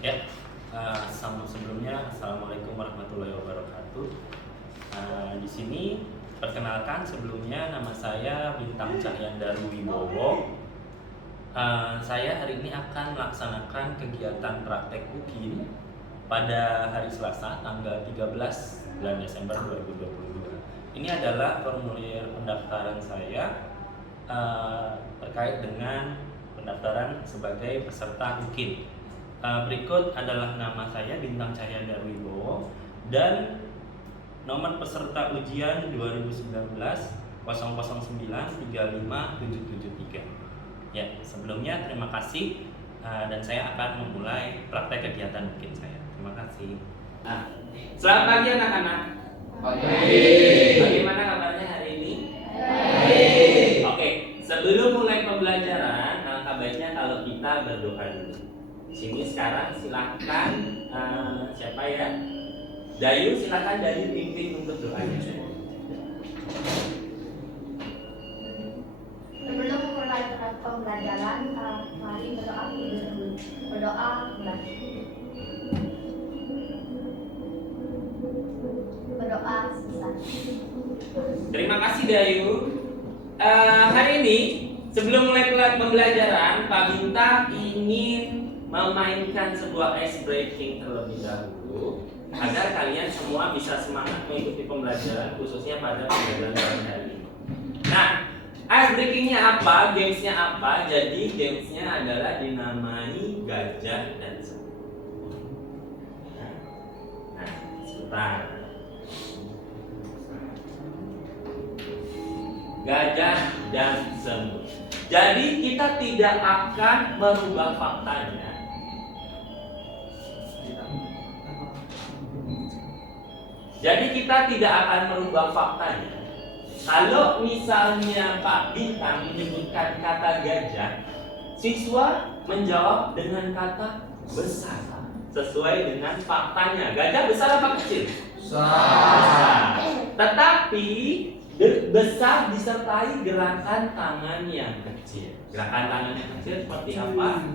Ya, sebelumnya Assalamualaikum warahmatullahi wabarakatuh. Di sini perkenalkan sebelumnya nama saya Bintang Cahyandar Wibowo. Saya hari ini akan melaksanakan kegiatan praktek UKIN pada hari Selasa tanggal 13 bulan Desember 2022. Ini adalah formulir pendaftaran saya terkait dengan pendaftaran sebagai peserta UKIN. Berikut adalah nama saya Bintang Cahyandar Wibowo dan nomor peserta ujian 2019 009 35773. Ya, sebelumnya terima kasih dan saya akan memulai praktek kegiatan UKIN saya. Terima kasih. Selamat pagi anak-anak. Baik. Bagaimana kabarnya hari ini? Baik. Oke, sebelum mulai pembelajaran, alangkah baiknya kalau kita berdoa dulu. Di sini sekarang silakan siapa ya? Dayu, silakan Dayu pimpin untuk doanya. Sebelum memulai pembelajaran, mari berdoa dulu. Berdoa mulai. Berdoa selesai. Terima kasih Dayu. Hari ini sebelum mulai pembelajaran, Pak Bintang ingin memainkan sebuah ice breaking terlebih dahulu agar kalian semua bisa semangat mengikuti pembelajaran, khususnya pada pembelajaran hari ini. Nah, ice breakingnya apa? Gamesnya apa? Jadi gamesnya adalah dinamai gajah dan semut. Nah, sebentar. Gajah dan semut. Jadi kita tidak akan merubah faktanya. Jadi kita tidak akan merubah faktanya. Kalau misalnya Pak Bintang menyebutkan kata gajah, siswa menjawab dengan kata besar sesuai dengan faktanya. Gajah besar apa kecil? Besar. Tetapi besar disertai gerakan tangan yang kecil. Gerakan tangan yang kecil seperti apa?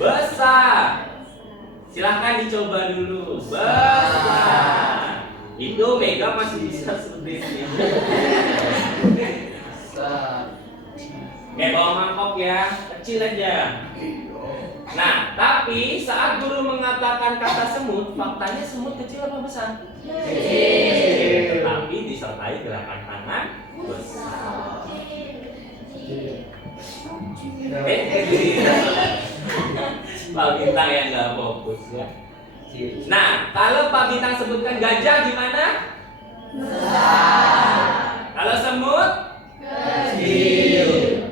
Besar. Silahkan dicoba dulu. Besar. Itu Mega masih bisa seperti ini. Kayak bawa mangkok ya, kecil aja. Nah, tapi saat guru mengatakan kata semut, faktanya semut kecil apa besar? Kecil. Tapi disertai gerakan tangan besar. Pak Bintang yang nggak fokus ya. Nah, kalau Pak Bintang sebutkan gajah gimana? Besar. Kalau semut? Kecil.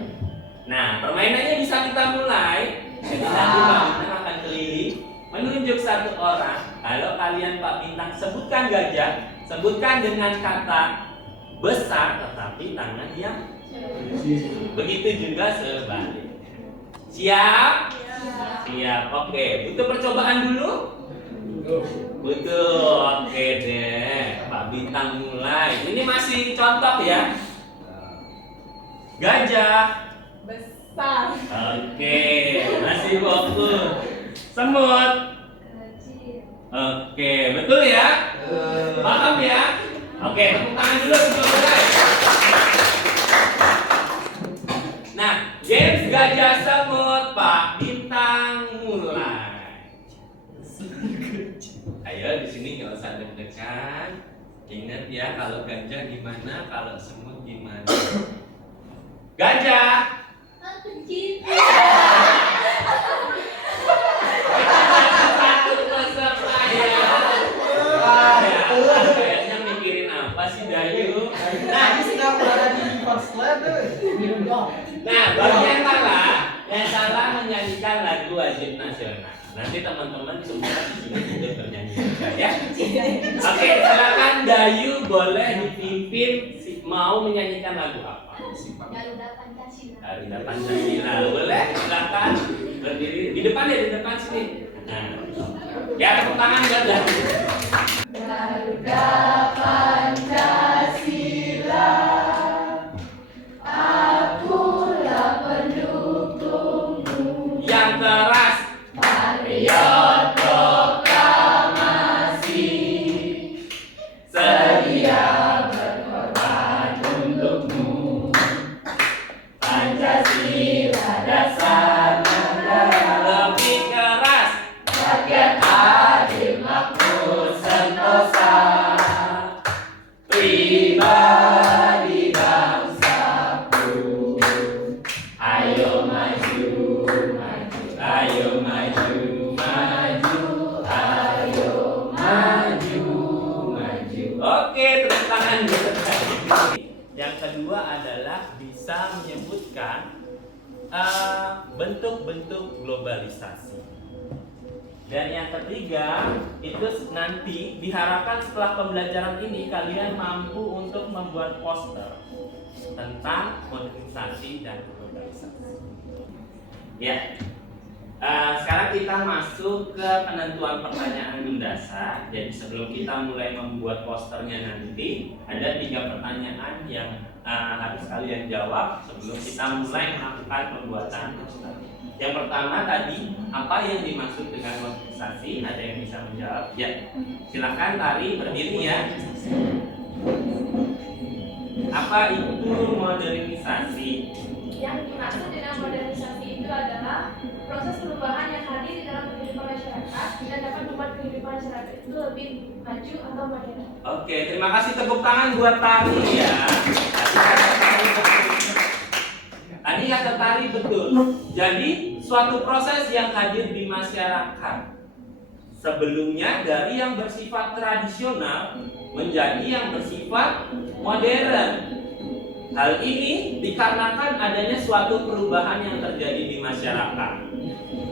Nah, permainannya bisa kita mulai. Jadi nanti Pak Bintang akan keliling menunjuk satu orang. Kalau kalian Pak Bintang sebutkan gajah, sebutkan dengan kata besar tetapi tangan yang kecil. Begitu juga sebalik. Siap? Siap. Oke, butuh percobaan dulu? Butuh. Oke deh. Pak Bintang mulai. Ini masih contoh ya. Gajah Besar. Oke, masih fokus. Semut. Kecil. Oke, betul ya? Paham ya? Oke, tepuk tangan dulu untuk mulai. Nah, games gajah semut Pak Bintang mulai. Ayo di sini nggak usah deg-degan. Ingat ya, kalau gajah gimana, kalau semut gimana. Gajah. Kecil. Satu peserta ya. Kayaknya mikirin apa sih Dayu? Nah, bagian yang salah menyanyikan lagu wajib nasional. Nanti teman-teman semua di sini juga bernyanyi juga ya. Oke, silakan Dayu boleh dipimpin mau menyanyikan lagu apa? Garuda Pancasila. Garuda Pancasila. Boleh? Silakan berdiri di depan ya, di depan sini. Nah, ya tepuk tangan buat Dayu. Garuda Pancasila, akulah pendukungmu. Yang keras. maju, ayo maju, maju, ayo maju, maju. Oke, tepuk tangan buat tadi. Yang kedua adalah bisa menyebutkan bentuk-bentuk globalisasi. Dan yang ketiga, itu nanti diharapkan setelah pembelajaran ini kalian mampu untuk membuat poster tentang modernisasi dan globalisasi. Ya, sekarang kita masuk ke penentuan pertanyaan mendasar. Jadi sebelum kita mulai membuat posternya nanti, ada 3 pertanyaan yang harus kalian jawab sebelum kita mulai melakukan pembuatan poster. Yang pertama tadi, apa yang dimaksud dengan modernisasi? Ada yang bisa menjawab? Ya, silakan Tari berdiri ya. Apa itu modernisasi? Yang dimaksud dengan modernisasi itu adalah proses perubahan yang hadir di dalam kehidupan masyarakat dan dapat membuat kehidupan masyarakat itu lebih maju atau modern. Oke, terima kasih, tepuk tangan buat Tari ya. Tadi kata Tari betul. Jadi suatu proses yang hadir di masyarakat sebelumnya dari yang bersifat tradisional menjadi yang bersifat modern. Hal ini dikarenakan adanya suatu perubahan yang terjadi di masyarakat.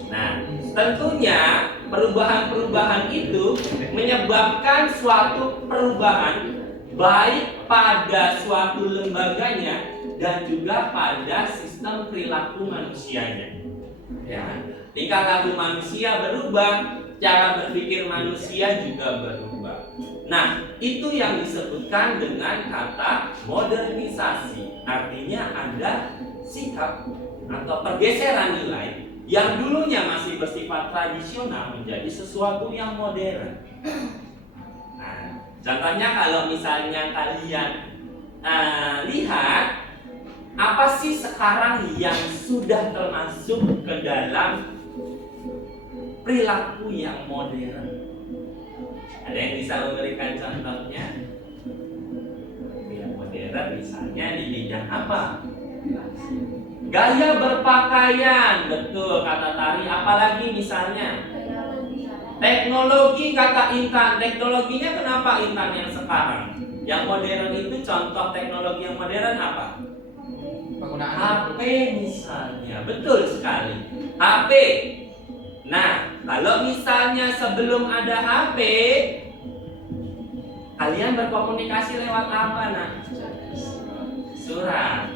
Nah, tentunya perubahan-perubahan itu menyebabkan suatu perubahan baik pada suatu lembaganya dan juga pada sistem perilaku manusianya. Ya, tingkah laku manusia berubah, cara berpikir manusia juga berubah. Nah, itu yang disebutkan dengan kata modernisasi. Artinya ada sikap atau pergeseran nilai yang dulunya masih bersifat tradisional menjadi sesuatu yang modern. Nah, contohnya kalau misalnya kalian lihat, apa sih sekarang yang sudah termasuk ke dalam perilaku yang modern? Ada yang bisa memberikan contohnya? Yang modern misalnya di bidang apa? Gaya berpakaian, betul kata Tari. Apalagi misalnya teknologi, kata Intan. Teknologinya kenapa Intan yang sekarang? Yang modern itu contoh teknologi yang modern apa? Penggunaan HP misalnya, betul sekali. HP. Nah, kalau misalnya sebelum ada HP, kalian berkomunikasi lewat apa, nak? Surat.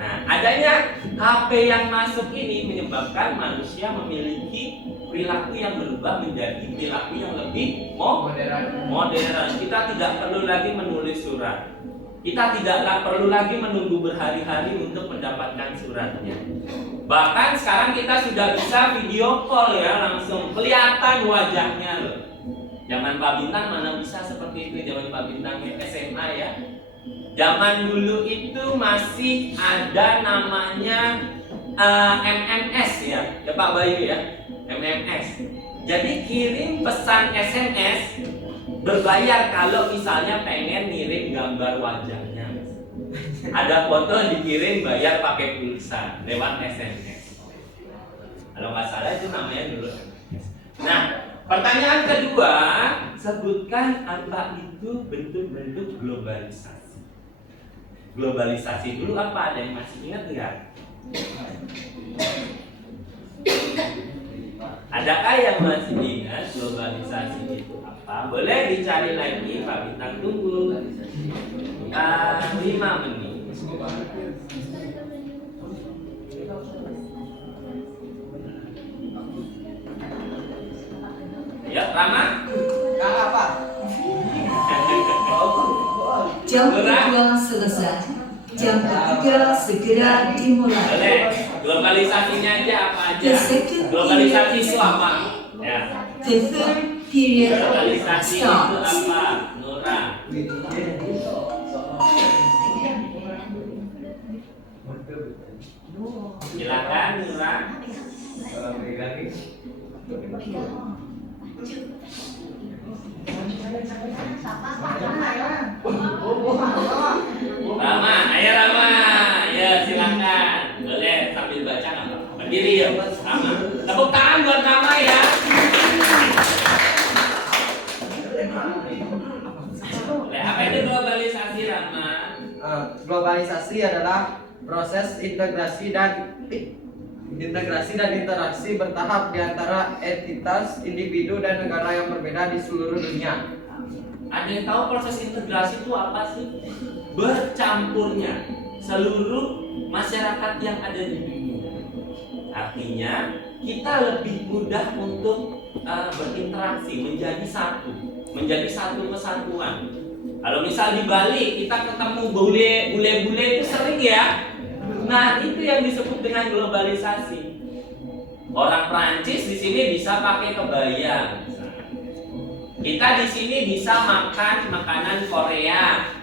Nah, adanya HP yang masuk ini menyebabkan manusia memiliki perilaku yang berubah menjadi perilaku yang lebih modern. Kita tidak perlu lagi menulis surat. Kita tidak perlu lagi menunggu berhari-hari untuk mendapatkan suratnya. Bahkan sekarang kita sudah bisa video call ya, langsung kelihatan wajahnya loh. Zaman Pak Bintang mana bisa seperti itu, zaman Pak Bintang SMA ya. Zaman dulu itu masih ada namanya MMS ya Pak Bayu ya, MMS. Jadi kirim pesan SMS berbayar kalau misalnya pengen ngirim gambar wajahnya. Ada foto dikirim bayar pakai pulsa lewat SMS. Kalau nggak salah itu namanya dulu SMS. Nah, pertanyaan kedua, sebutkan apa itu bentuk-bentuk globalisasi. Globalisasi dulu apa? Ada yang masih ingat nggak? Adakah yang masih ingat globalisasi itu apa? Boleh dicari lagi, Pak Bintang tunggu 5 menit. Ya, Rama? apa? Jam kedua selesai. Jam ketiga segera dimulai. Boleh. Globalisasinya aja apa aja? The second Globalisasi period itu apa? Ya. The third period Globalisasi itu starts. apa? Nura. Silakan Nura. Rama, ayo Rama. Ya silakan. Boleh sambil baca nggak apa-apa. Kiri ya, sama. Tepuk tangan buat Rama ya. Apa itu globalisasi, Rama? Globalisasi adalah proses integrasi dan interaksi bertahap di antara entitas, individu dan negara yang berbeda di seluruh dunia. Ada yang tahu proses integrasi itu apa sih? Bercampurnya seluruh masyarakat yang ada di dunia. Artinya kita lebih mudah untuk berinteraksi, menjadi satu kesatuan. Kalau misal di Bali kita ketemu bule itu sering ya. Nah, itu yang disebut dengan globalisasi. Orang Prancis di sini bisa pakai kebaya. Kita di sini bisa makan makanan Korea.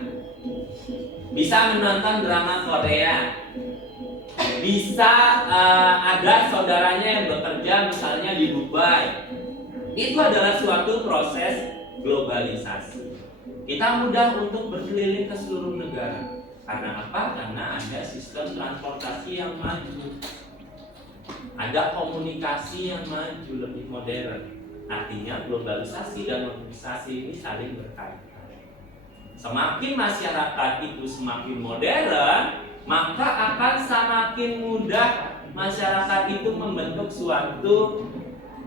Bisa menonton drama Korea. Bisa ada saudaranya yang bekerja misalnya di Dubai. Itu adalah suatu proses globalisasi. Kita mudah untuk berkeliling ke seluruh negara. Karena apa? Karena ada sistem transportasi yang maju, ada komunikasi yang maju, lebih modern. Artinya globalisasi dan modernisasi ini saling berkaitan. Semakin masyarakat itu semakin modern, maka akan semakin mudah masyarakat itu membentuk suatu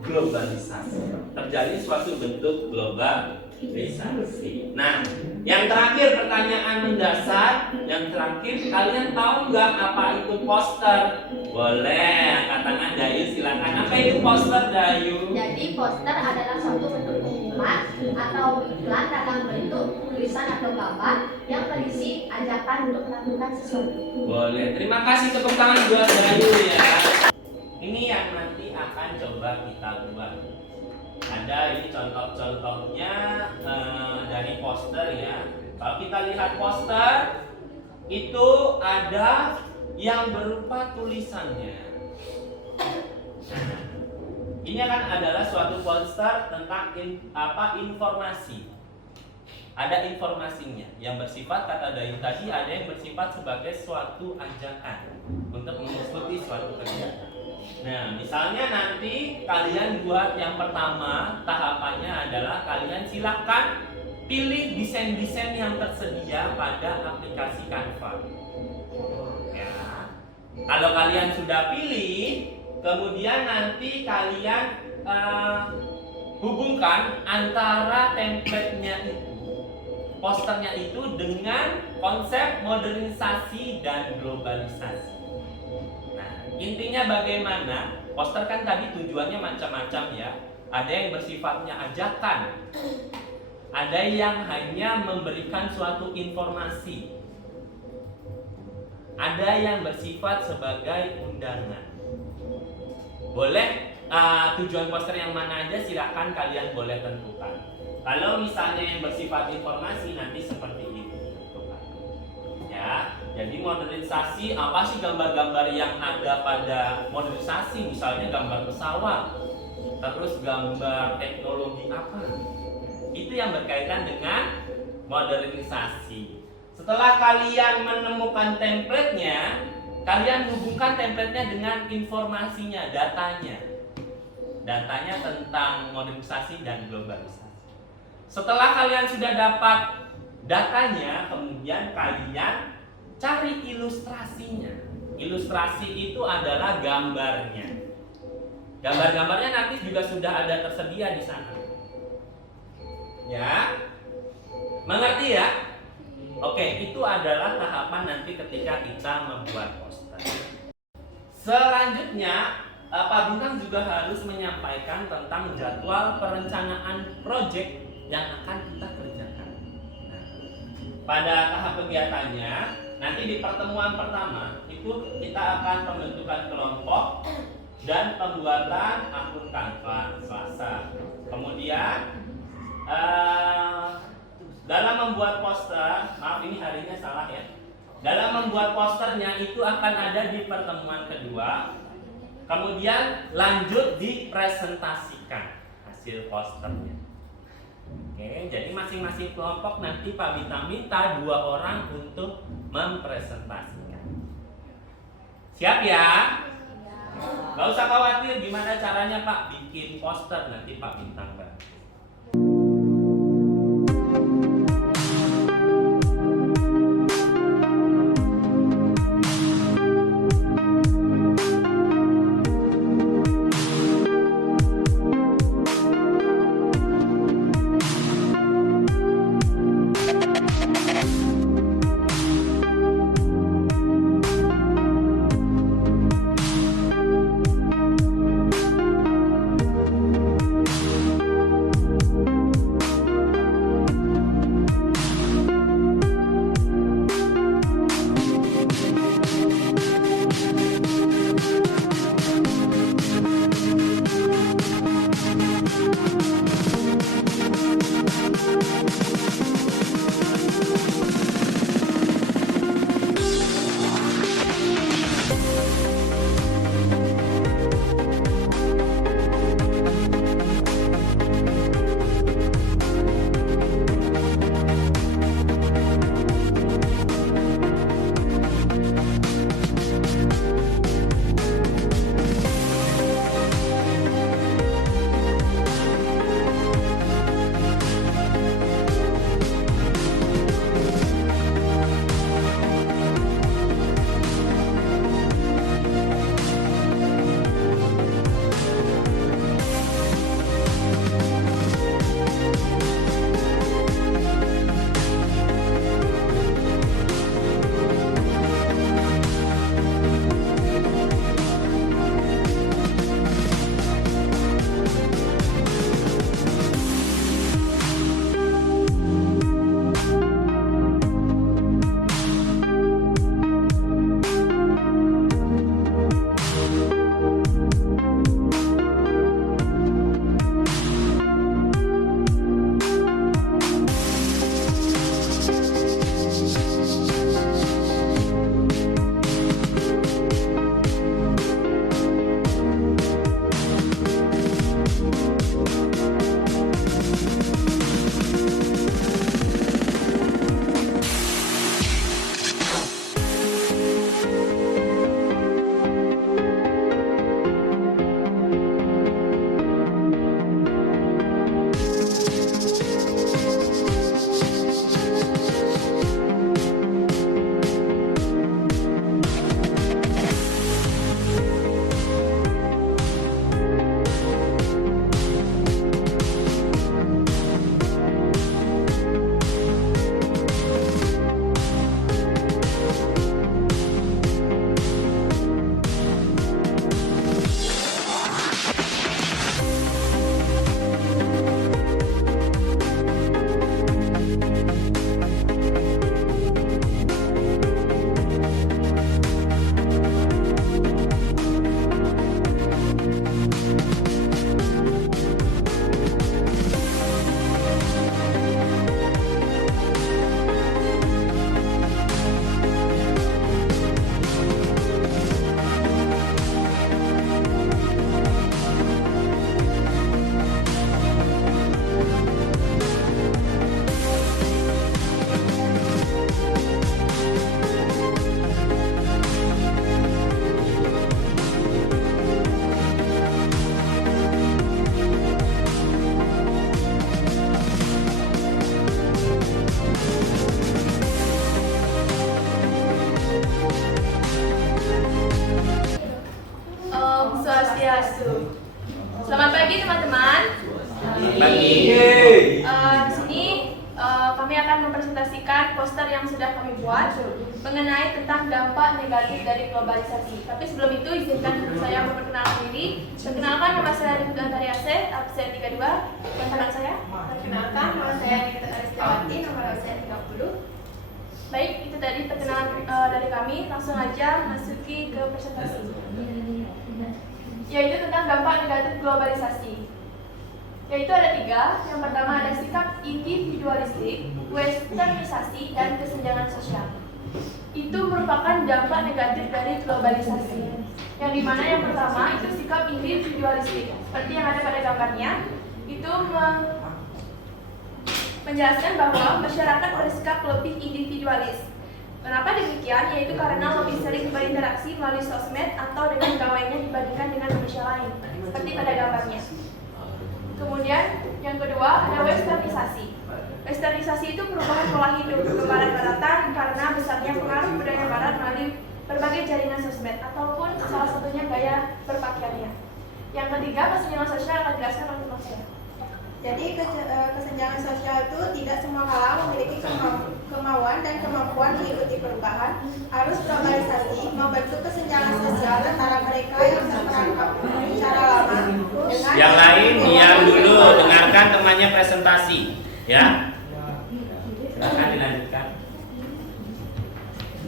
globalisasi. Terjadi suatu bentuk globalisasi. Nah, yang terakhir pertanyaan mendasar. Yang terakhir, kalian tahu nggak apa itu poster? Boleh, katakan Dayu silakan. Apa itu poster, Dayu? Jadi poster adalah suatu bentuk pengumuman atau iklan dalam bentuk tulisan atau gambar yang berisi ajakan untuk melakukan sesuatu. Boleh. Terima kasih, tepuk tangan buat Dayu ya. Ini yang nanti akan coba kita buat. Ada ini contoh-contohnya dari poster ya. Kalau kita lihat poster itu ada yang berupa tulisannya. Ini akan adalah suatu poster tentang informasi. Ada informasinya yang bersifat, kata Dayu tadi, ada yang bersifat sebagai suatu ajakan untuk mengikuti suatu kegiatan. Nah, misalnya nanti kalian buat yang pertama, tahapannya adalah kalian silakan pilih desain-desain yang tersedia pada aplikasi Canva. Ya. Kalau kalian sudah pilih, kemudian nanti kalian hubungkan antara template-nya itu, posternya itu dengan konsep modernisasi dan globalisasi. Intinya bagaimana? Poster kan tadi tujuannya macam-macam ya. Ada yang bersifatnya ajakan, ada yang hanya memberikan suatu informasi, ada yang bersifat sebagai undangan. Boleh tujuan poster yang mana aja silakan kalian boleh tentukan. Kalau misalnya yang bersifat informasi nanti seperti ini. Ya, jadi modernisasi, apa sih gambar-gambar yang ada pada modernisasi? Misalnya gambar pesawat, terus gambar teknologi apa? Itu yang berkaitan dengan modernisasi. Setelah kalian menemukan template-nya, kalian hubungkan template-nya dengan informasinya, datanya. Datanya tentang modernisasi dan globalisasi. Setelah kalian sudah dapat datanya, kemudian kalian cari ilustrasinya. Ilustrasi itu adalah gambarnya. Gambar-gambarnya nanti juga sudah ada tersedia di sana. Ya, mengerti ya? Oke, itu adalah tahapan nanti ketika kita membuat poster. Selanjutnya, Pak Bintang juga harus menyampaikan tentang jadwal perencanaan proyek yang akan kita kerjakan. Nah, pada tahap kegiatannya, nanti di pertemuan pertama itu kita akan pembentukan kelompok dan pembuatan akun Canva Selasa. Kemudian dalam membuat poster, maaf ini harinya salah ya. Dalam membuat posternya itu akan ada di pertemuan kedua. Kemudian lanjut dipresentasikan hasil posternya. Oke, jadi masing-masing kelompok nanti Pak Bintang minta 2 orang untuk mempresentasikan. Siap ya? Gak usah khawatir gimana caranya Pak bikin poster, nanti Pak bintang Pak. Swastiastu. Selamat pagi teman-teman. Pagi. Di sini kami akan mempresentasikan poster yang sudah kami buat mengenai tentang dampak negatif dari globalisasi. Tapi sebelum itu izinkan saya memperkenalkan diri. Perkenalkan, nama saya Rifda Antariase, absen 32. Bantahan saya. Perkenalkan, nama saya Nita Aristewati, nomor saya 30. Baik, itu tadi perkenalan dari kami. Langsung aja masuki ke presentasi. Yaitu tentang dampak negatif globalisasi. Yaitu ada 3. Yang pertama ada sikap individualistik, westernisasi, dan kesenjangan sosial. Itu merupakan dampak negatif dari globalisasi. Yang dimana yang pertama itu sikap individualistik, seperti yang ada pada gambarnya, itu menjelaskan bahwa masyarakat bersikap lebih individualis. Kenapa demikian? Yaitu karena lebih sering berinteraksi melalui sosmed atau dengan kawannya dibandingkan dengan manusia lain, seperti pada gambarnya. Kemudian yang kedua ada westernisasi. Westernisasi itu perubahan pola hidup ke barat-baratan karena besarnya pengaruh budaya barat melalui berbagai jaringan sosmed ataupun salah satunya gaya berpakaiannya. Yang ketiga, kesenjangan sosial akan dijelaskan oleh Mas Sia. Jadi kesenjangan sosial itu tidak semua kalangan memiliki kemauan dan kemampuan mengikuti perubahan. Arus globalisasi membentuk kesenjangan sosial antara mereka yang terperangkap secara lama dengan Yang lain diam dulu, dengarkan temannya presentasi, ya. Silakan dilanjutkan.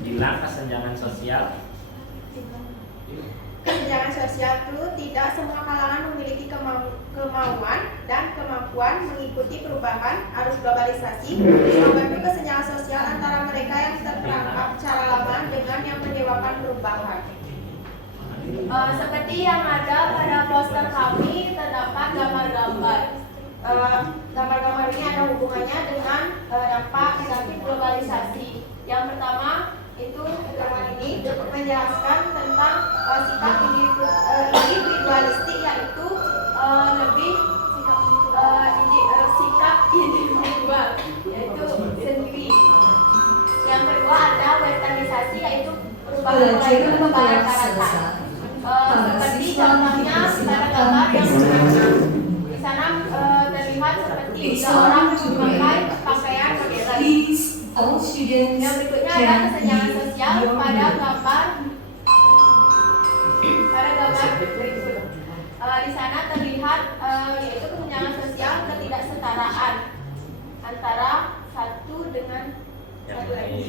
Bilang kesenjangan sosial. kesenjangan sosial itu tidak semua kalangan memiliki kemauan dan kemampuan mengikuti perubahan. Arus globalisasi membentuk kesenjangan sosial antara mereka yang terperangkap secara lama dengan yang mendewakan perubahan. Seperti yang ada pada poster kami terdapat gambar-gambar. Gambar-gambar ini ada hubungannya dengan dampak negatif globalisasi. Yang pertama itu gambar ini menjelaskan tentang sikap individualistik, yaitu lebih sikap individual, yaitu sendiri. Yang kedua ada westernisasi, yaitu perubahan pola hidup ke barat-baratan. Seperti contohnya pada gambar yang di sana terlihat seperti tiga orang memakai pakaian modern. All students Yang berikutnya ada can kesenjangan leave sosial your pada room. gambar berikut. Di sana terlihat yaitu kesenjangan sosial ketidaksetaraan antara satu dengan satu lain.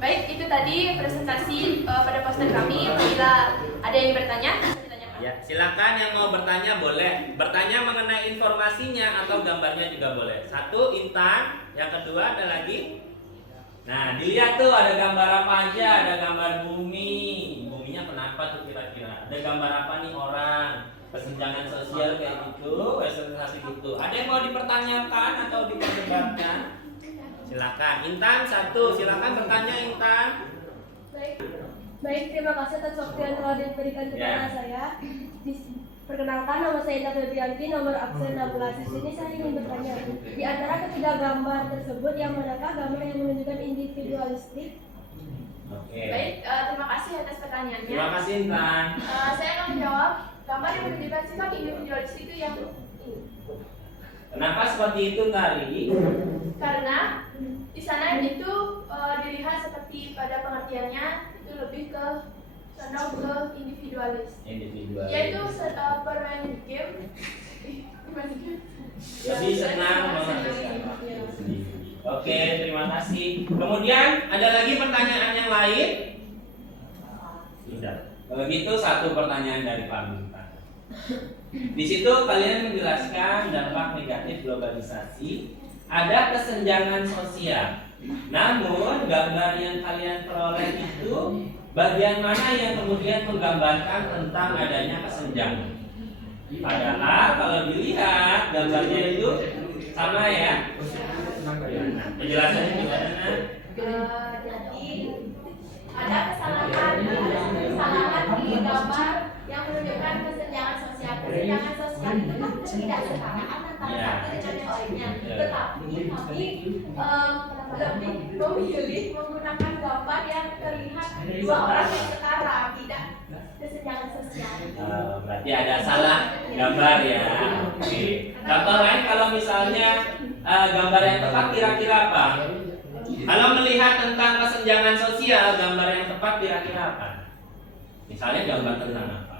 Baik, itu tadi presentasi pada poster kami. Bila ada yang bertanya, bisa ditanyakan. Ya, silakan yang mau bertanya boleh. Bertanya mengenai informasinya atau gambarnya juga boleh. Satu, Intan. Yang kedua ada lagi. Nah, dilihat tuh ada gambar apa aja. Ada gambar bumi. Buminya kenapa tuh kira-kira? Ada gambar apa nih orang? Kesenjangan sosial kayak gitu, westernisasi gitu. Ada yang mau dipertanyakan atau diperdebatkan? Silakan. Intan satu. Silakan bertanya Intan. Baik, terima kasih atas waktu yang telah diberikan kepada saya. Perkenalkan, nama saya Indah Febrianti, nomor absen 16. Di sini saya ingin bertanya, di antara ketiga gambar tersebut, yang manakah gambar yang menunjukkan individualistik? Oke. Baik, terima kasih atas pertanyaannya. Terima kasih Intan. Saya akan menjawab. Gambar yang menunjukkan sikap individualis itu yang ini. Kenapa seperti itu Tari? Karena di sana itu dilihat seperti pada pengertiannya itu lebih ke condong ke individualis. Individual. Yaitu bermain game. Lebih senang menghabiskan waktu sendiri. Oke, terima kasih. Kemudian ada lagi pertanyaan yang lain? Tidak. Kalau gitu satu pertanyaan dari Pak Bintang. Di situ kalian menjelaskan dampak negatif globalisasi, ada kesenjangan sosial. Namun gambar yang kalian peroleh itu bagian mana yang kemudian menggambarkan tentang adanya kesenjangan? Padahal kalau dilihat gambarnya itu sama ya. Penjelasannya gimana? Jadi ada kesalahan di gambar yang menunjukkan kesenjangan sosial. Kesenjangan sosial itu kan ketidaksetaraan antara satu dengan yang lainnya. Tetapi kami lebih memilih menggunakan gambar yang terlihat dua orang yang setara, tidak kesenjangan sosial. Berarti ada salah gambar ya. Oke. Contoh lain kalau misalnya gambar yang tepat kira-kira apa? Kalau melihat tentang kesenjangan sosial, gambar yang tepat kira-kira apa? Misalnya gambar tentang apa?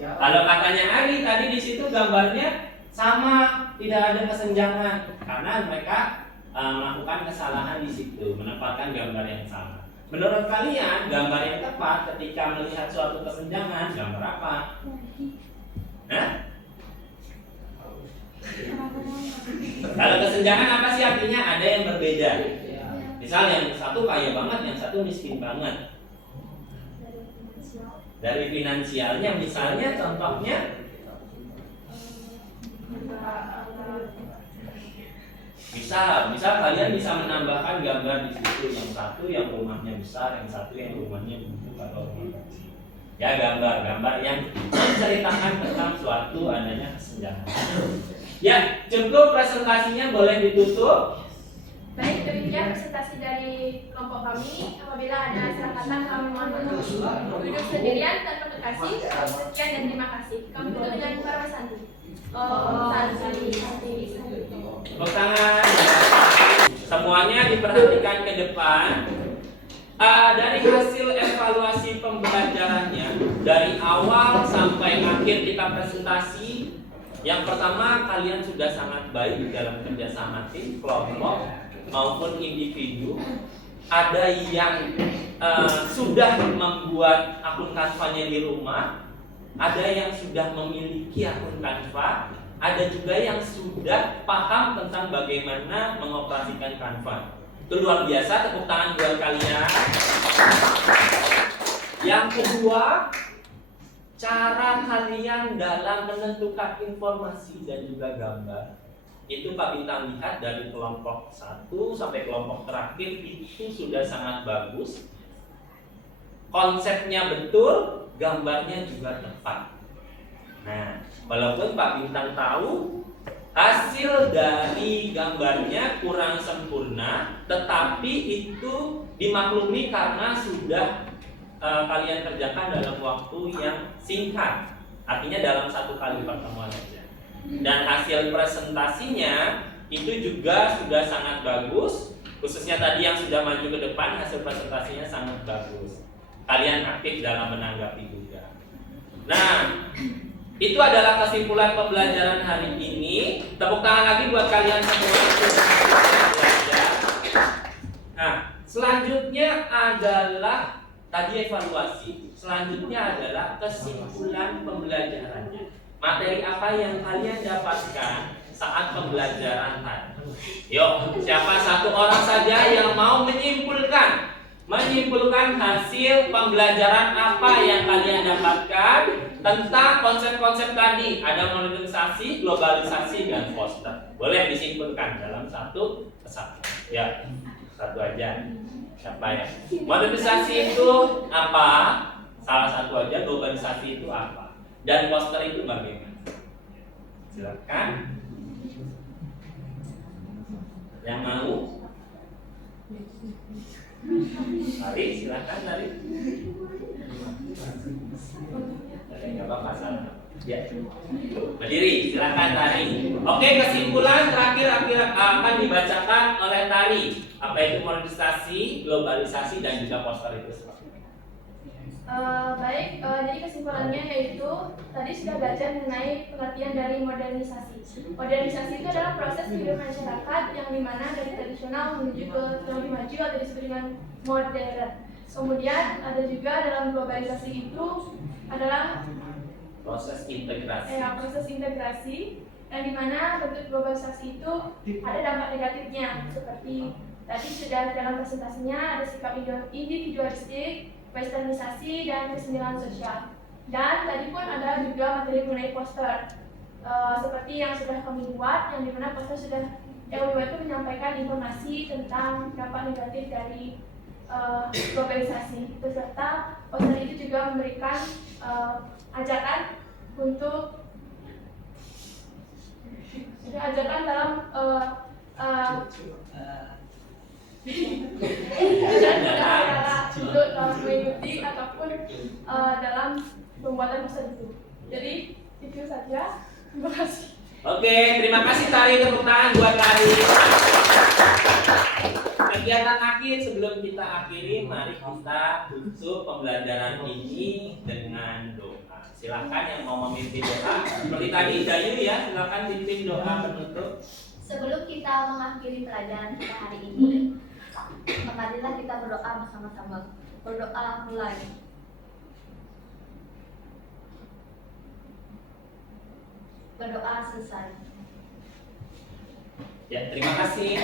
Kalau katanya Ari tadi di situ gambarnya sama, tidak ada kesenjangan karena mereka melakukan kesalahan di situ, menempatkan gambar yang sama. Menurut kalian gambar yang tepat ketika melihat suatu kesenjangan gambar apa? Nah? Kalau kesenjangan apa sih artinya? Ada yang berbeda. Misal yang satu kaya banget, yang satu miskin banget. Dari finansialnya misalnya contohnya Misal kalian bisa menambahkan gambar di situ, yang satu yang rumahnya besar, yang satu yang rumahnya bubuk atau rumah kecil. Ya, gambar-gambar yang menceritakan tentang suatu adanya kesenjangan. Ya, cukup presentasinya, boleh ditutup. Baik, demikian presentasi dari kelompok kami. Apabila ada kesalahan kami mohon maaf. Duduk sendirian tanpa terkasih. Sekian dan terima kasih. Kami tutup dengan para Santi. Santi. Tepuk tangan. Semuanya diperhatikan ke depan. Dari hasil evaluasi pembelajarannya, dari awal sampai akhir kita presentasi, yang pertama, kalian sudah sangat baik dalam kerjasama tim, kelompok maupun individu. Ada yang sudah membuat akun Canva-nya di rumah, ada yang sudah memiliki akun Canva, ada juga yang sudah paham tentang bagaimana mengoperasikan Canva. Itu luar biasa, tepuk tangan buat kalian. Yang kedua, cara kalian dalam menentukan informasi dan juga gambar. Itu Pak Bintang lihat dari kelompok 1 sampai kelompok terakhir itu sudah sangat bagus. Konsepnya betul, gambarnya juga tepat. Nah, walaupun Pak Bintang tahu hasil dari gambarnya kurang sempurna, tetapi itu dimaklumi karena sudah kalian kerjakan dalam waktu yang singkat. Artinya dalam 1 kali pertemuan saja. Dan hasil presentasinya itu juga sudah sangat bagus. Khususnya tadi yang sudah maju ke depan, hasil presentasinya sangat bagus. Kalian aktif dalam menanggapi juga. Nah, itu adalah kesimpulan pembelajaran hari ini. Tepuk tangan lagi buat kalian semua yang sudah belajar. Nah, selanjutnya adalah tadi evaluasi. Selanjutnya adalah kesimpulan pembelajarannya. Materi apa yang kalian dapatkan saat pembelajaran tadi? Yuk, siapa satu orang saja yang mau menyimpulkan hasil pembelajaran apa yang kalian dapatkan tentang konsep-konsep tadi. Ada modernisasi, globalisasi, dan poster. Boleh disimpulkan dalam satu kesatuan. Ya, satu aja. Siapa ya? Modernisasi itu apa? Salah satu aja. Globalisasi itu apa? Dan poster itu bagaimana? Silakan. Yang mau? Tari, silakan Tari. Enggak apa-apa, salah. Ya. Berdiri, silakan Tari. Oke, kesimpulan terakhir akan dibacakan oleh Tari. Apa itu modernisasi, globalisasi, dan juga poster itu? Baik, jadi kesimpulannya yaitu tadi sudah belajar mengenai pengertian dari modernisasi. Modernisasi itu adalah proses hidup masyarakat yang dimana dari tradisional menuju ke lebih maju atau disebut dengan modern. Kemudian ada juga dalam globalisasi itu adalah proses integrasi. Proses integrasi yang dimana bentuk globalisasi itu ada dampak negatifnya seperti tadi sudah dalam presentasinya ada sikap individualistik, westernisasi, dan kesenjangan sosial. Dan tadi pun ada juga materi mengenai poster seperti yang sudah kami buat, yang dimana poster sudah itu menyampaikan informasi tentang dampak negatif dari globalisasi. Beserta poster itu juga memberikan ajakan untuk ajakan dalam untuk mengikuti ataupun dalam pembuatan poster itu. Jadi itu saja. Terima kasih. Oke, terima kasih Tari, tepuk tangan buat Tari. Kegiatan akhir sebelum kita akhiri, mari kita tutup pembelajaran ini dengan doa. Silakan yang mau memimpin doa. Seperti tadi Dayu ya, silakan pimpin doa penutup. Sebelum kita mengakhiri pelajaran kita hari ini, marilah kita berdoa bersama-sama. Berdoa mulai. Berdoa selesai. Ya, terima kasih.